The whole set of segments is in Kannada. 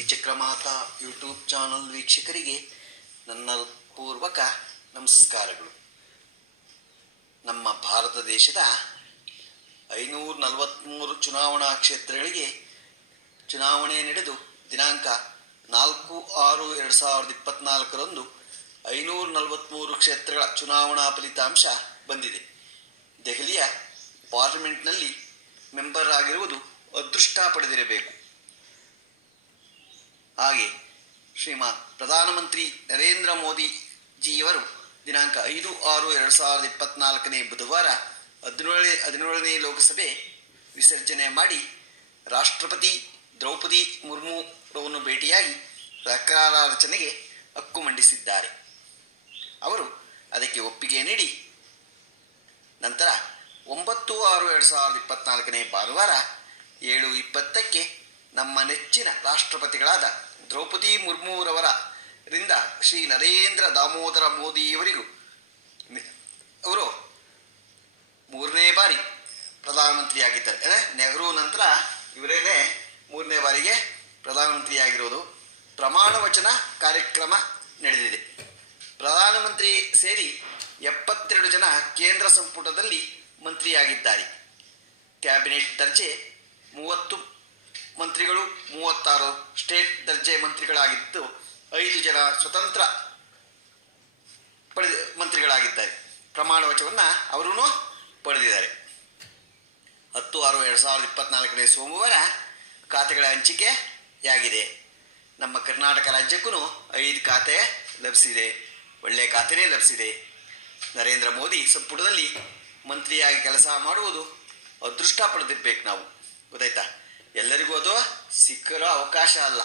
ಶ್ರೀಚಕ್ರಮಾತಾ ಯೂಟ್ಯೂಬ್ ಚಾನಲ್ ವೀಕ್ಷಕರಿಗೆ ನನ್ನ ಪೂರ್ವಕ ನಮಸ್ಕಾರಗಳು. ನಮ್ಮ ಭಾರತ ದೇಶದ ಐನೂರ ನಲವತ್ತ್ಮೂರು ಚುನಾವಣಾ ಕ್ಷೇತ್ರಗಳಿಗೆ ಚುನಾವಣೆ ನಡೆದು ದಿನಾಂಕ ನಾಲ್ಕು ಆರು ಎರಡು ಸಾವಿರದ ಇಪ್ಪತ್ನಾಲ್ಕರಂದು ಐನೂರ ನಲವತ್ತ್ಮೂರು ಕ್ಷೇತ್ರಗಳ ಚುನಾವಣಾ ಫಲಿತಾಂಶ ಬಂದಿದೆ. ದೆಹಲಿಯ ಪಾರ್ಲಿಮೆಂಟ್ನಲ್ಲಿ ಮೆಂಬರ್ ಆಗಿರುವುದು ಅದೃಷ್ಟ ಪಡೆದಿರಬೇಕು. ಹಾಗೆ ಶ್ರೀಮಾನ್ ಪ್ರಧಾನಮಂತ್ರಿ ನರೇಂದ್ರ ಮೋದಿ ಜಿಯವರು ದಿನಾಂಕ ಐದು ಆರು ಎರಡು ಸಾವಿರದ ಇಪ್ಪತ್ನಾಲ್ಕನೇ ಬುಧವಾರ ಹದಿನೇಳನೇ ಹದಿನೇಳನೇ ಲೋಕಸಭೆ ವಿಸರ್ಜನೆ ಮಾಡಿ ರಾಷ್ಟ್ರಪತಿ ದ್ರೌಪದಿ ಮುರ್ಮುರವನ್ನು ಭೇಟಿಯಾಗಿ ಸರ್ಕಾರ ರಚನೆಗೆ ಹಕ್ಕು ಮಂಡಿಸಿದ್ದಾರೆ. ಅವರು ಅದಕ್ಕೆ ಒಪ್ಪಿಗೆ ನೀಡಿ ನಂತರ ಒಂಬತ್ತು ಆರು ಎರಡು ಸಾವಿರದ ಇಪ್ಪತ್ನಾಲ್ಕನೇ ಭಾನುವಾರ ಏಳು ಇಪ್ಪತ್ತಕ್ಕೆ ನಮ್ಮ ನೆಚ್ಚಿನ ರಾಷ್ಟ್ರಪತಿಗಳಾದ ದ್ರೌಪದಿ ಮುರ್ಮುರವರ ರಿಂದ ಶ್ರೀ ನರೇಂದ್ರ ದಾಮೋದರ ಮೋದಿಯವರಿಗೂ ಅವರು ಮೂರನೇ ಬಾರಿ ಪ್ರಧಾನಮಂತ್ರಿಯಾಗಿದ್ದಾರೆ. ಅಂದರೆ ನೆಹರು ನಂತರ ಇವರೇನೇ ಮೂರನೇ ಬಾರಿಗೆ ಪ್ರಧಾನಮಂತ್ರಿಯಾಗಿರೋದು. ಪ್ರಮಾಣ ವಚನ ಕಾರ್ಯಕ್ರಮ ನಡೆದಿದೆ. ಪ್ರಧಾನಮಂತ್ರಿ ಸೇರಿ ಎಪ್ಪತ್ತೆರಡು ಜನ ಕೇಂದ್ರ ಸಂಪುಟದಲ್ಲಿ ಮಂತ್ರಿಯಾಗಿದ್ದಾರೆ. ಕ್ಯಾಬಿನೆಟ್ ದರ್ಜೆ ಮೂವತ್ತು ಮಂತ್ರಿಗಳು, ಮೂವತ್ತಾರು ಸ್ಟೇಟ್ ದರ್ಜೆ ಮಂತ್ರಿಗಳಾಗಿದ್ದು ಐದು ಜನ ಸ್ವತಂತ್ರ ಪಡೆದ ಮಂತ್ರಿಗಳಾಗಿದ್ದಾರೆ. ಪ್ರಮಾಣ ವಚವನ್ನು ಅವರೂ ಪಡೆದಿದ್ದಾರೆ. ಹತ್ತು ಆರು ಎರಡು ಸಾವಿರದ ಇಪ್ಪತ್ನಾಲ್ಕನೇ ಸೋಮವಾರ ಖಾತೆಗಳ ಹಂಚಿಕೆಯಾಗಿದೆ. ನಮ್ಮ ಕರ್ನಾಟಕ ರಾಜ್ಯಕ್ಕೂ ಐದು ಖಾತೆ ಲಭಿಸಿದೆ. ಒಳ್ಳೆಯ ಖಾತೆನೇ ಲಭಿಸಿದೆ. ನರೇಂದ್ರ ಮೋದಿ ಸಂಪುಟದಲ್ಲಿ ಮಂತ್ರಿಯಾಗಿ ಕೆಲಸ ಮಾಡುವುದು ಅದೃಷ್ಟ ಪಡೆದಿರ್ಬೇಕು ನಾವು. ಗೊತ್ತಾಯ್ತಾ? ಎಲ್ಲರಿಗೂ ಅದು ಸಿಕ್ಕಿರೋ ಅವಕಾಶ ಅಲ್ಲ.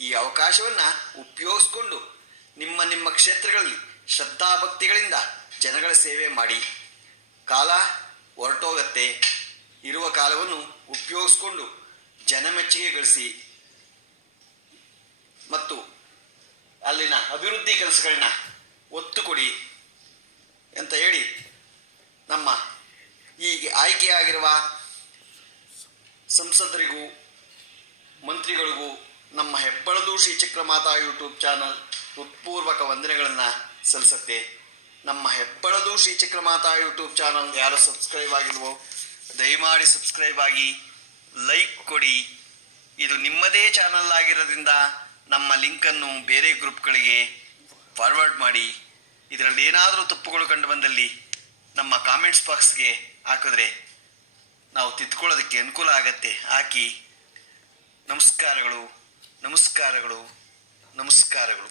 ಈ ಅವಕಾಶವನ್ನು ಉಪಯೋಗಿಸ್ಕೊಂಡು ನಿಮ್ಮ ನಿಮ್ಮ ಕ್ಷೇತ್ರಗಳಲ್ಲಿ ಶ್ರದ್ಧಾಭಕ್ತಿಗಳಿಂದ ಜನಗಳ ಸೇವೆ ಮಾಡಿ. ಕಾಲ ಹೊರಟೋಗತ್ತೆ. ಇರುವ ಕಾಲವನ್ನು ಉಪಯೋಗಿಸ್ಕೊಂಡು ಜನಮೆಚ್ಚುಗೆ ಗಳಿಸಿ ಮತ್ತು ಅಲ್ಲಿನ ಅಭಿವೃದ್ಧಿ ಕೆಲಸಗಳನ್ನ ಒತ್ತು ಕೊಡಿ ಅಂತ ಹೇಳಿ ನಮ್ಮ ಈಗ ಆಯ್ಕೆಯಾಗಿರುವ ಸಂಸದರಿಗೂ, ಮಂತ್ರಿಗಳಿಗೂ ನಮ್ಮ ಹೆಬ್ಬಳದು ಶ್ರೀ ಚಕ್ರಮಾತಾ ಯೂಟ್ಯೂಬ್ ಚಾನಲ್ ಹೃತ್ಪೂರ್ವಕ ವಂದನೆಗಳನ್ನು ಸಲ್ಲಿಸುತ್ತೆ. ನಮ್ಮ ಹೆಬ್ಬಳದು ಶ್ರೀ ಚಕ್ರಮಾತಾ ಯೂಟ್ಯೂಬ್ ಚಾನಲ್ ಯಾರು ಸಬ್ಸ್ಕ್ರೈಬ್ ಆಗಿಲ್ವೋ, ದಯಮಾಡಿ ಸಬ್ಸ್ಕ್ರೈಬ್ ಆಗಿ, ಲೈಕ್ ಕೊಡಿ. ಇದು ನಿಮ್ಮದೇ ಚಾನಲ್ ಆಗಿರೋದ್ರಿಂದ ನಮ್ಮ ಲಿಂಕನ್ನು ಬೇರೆ ಗ್ರೂಪ್ಗಳಿಗೆ ಫಾರ್ವರ್ಡ್ ಮಾಡಿ. ಇದರಲ್ಲಿ ಏನಾದರೂ ತಪ್ಪುಗಳು ಕಂಡು ಬಂದಲ್ಲಿ ನಮ್ಮ ಕಾಮೆಂಟ್ಸ್ ಬಾಕ್ಸ್ಗೆ ಹಾಕಿದ್ರೆ ನಾವು ತಿದ್ಕೊಳ್ಳೋದಕ್ಕೆ ಅನುಕೂಲ ಆಗತ್ತೆ. ಹಾಕಿ ನಮಸ್ಕಾರಗಳು ನಮಸ್ಕಾರಗಳು ನಮಸ್ಕಾರಗಳು.